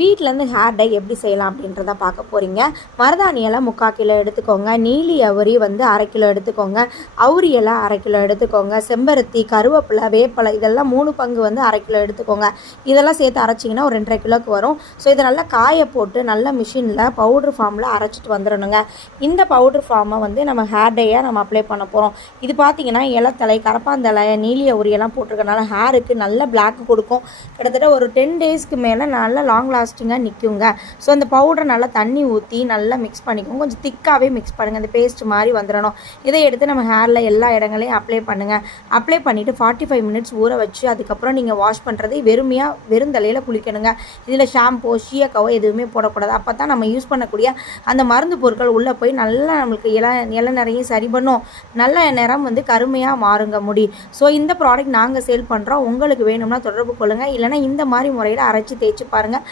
வீட்டிலேருந்து hair dye எப்படி செய்யலாம் அப்படின்றத பார்க்க போகிறீங்க. மருதாணி இலை 3/4 கிலோ எடுத்துக்கோங்க. நீலி அவரி வந்து 1/2 கிலோ எடுத்துக்கோங்க. அவுரி இலை 1/2 கிலோ எடுத்துக்கோங்க. செம்பருத்தி, கருவேப்பிலை, வேப்பலை இதெல்லாம் 3 பங்கு வந்து 1/2 கிலோ எடுத்துக்கோங்க. இதெல்லாம் சேர்த்து அரைச்சிங்கன்னா ஒரு 2.5 கிலோக்கு வரும். ஸோ இதை நல்லா காய போட்டு நல்லா மிஷினில் பவுட்ரு ஃபார்மில் அரைச்சிட்டு வந்துடணுங்க. இந்த பவுட்ரு ஃபார்மை வந்து நம்ம ஹேர் டையாக நம்ம அப்ளை பண்ண போகிறோம். இது பார்த்திங்கன்னா இலத்தலை, கரப்பாந்தலை, நீலி அவரி எல்லாம் போட்டிருக்கனால ஹேருக்கு நல்ல பிளாக் கொடுக்கும். கிட்டத்தட்ட ஒரு 10 டேஸ்க்கு மேலே நல்லா லாங் லாஸ்டிங்காக நிற்குங்க. ஸோ அந்த பவுடரை நல்லா தண்ணி ஊற்றி நல்லா மிக்ஸ் பண்ணிக்கோங்க. கொஞ்சம் திக்காகவே மிக்ஸ் பண்ணுங்கள். அந்த பேஸ்ட் மாதிரி வந்துடணும். இதை எடுத்து நம்ம ஹேரில் எல்லா இடங்களையும் அப்ளை பண்ணுங்கள். அப்ளை பண்ணிவிட்டு 45 மினிட்ஸ் ஊற வச்சு அதுக்கப்புறம் நீங்கள் வாஷ் பண்ணுறது வெறும் தலையில் குளிக்கணுங்க. இதில் ஷாம்போ, ஷீயக்காவோ எதுவுமே போடக்கூடாது. அப்போ தான் நம்ம யூஸ் பண்ணக்கூடிய அந்த மருந்து பொருட்கள் உள்ளே போய் நல்லா நம்மளுக்கு இலை நிறைய சரி பண்ணும். நல்ல நிறம் வந்து கருமையாக மாறுங்க முடி. ஸோ இந்த ப்ராடக்ட் நாங்கள் சேல் பண்ணுறோம். உங்களுக்கு வேணும்னா தொடர்பு கொள்ளுங்கள். இல்லைனா இந்த மாதிரி முறையில் அரைச்சி தேய்ச்சி பாருங்கள்.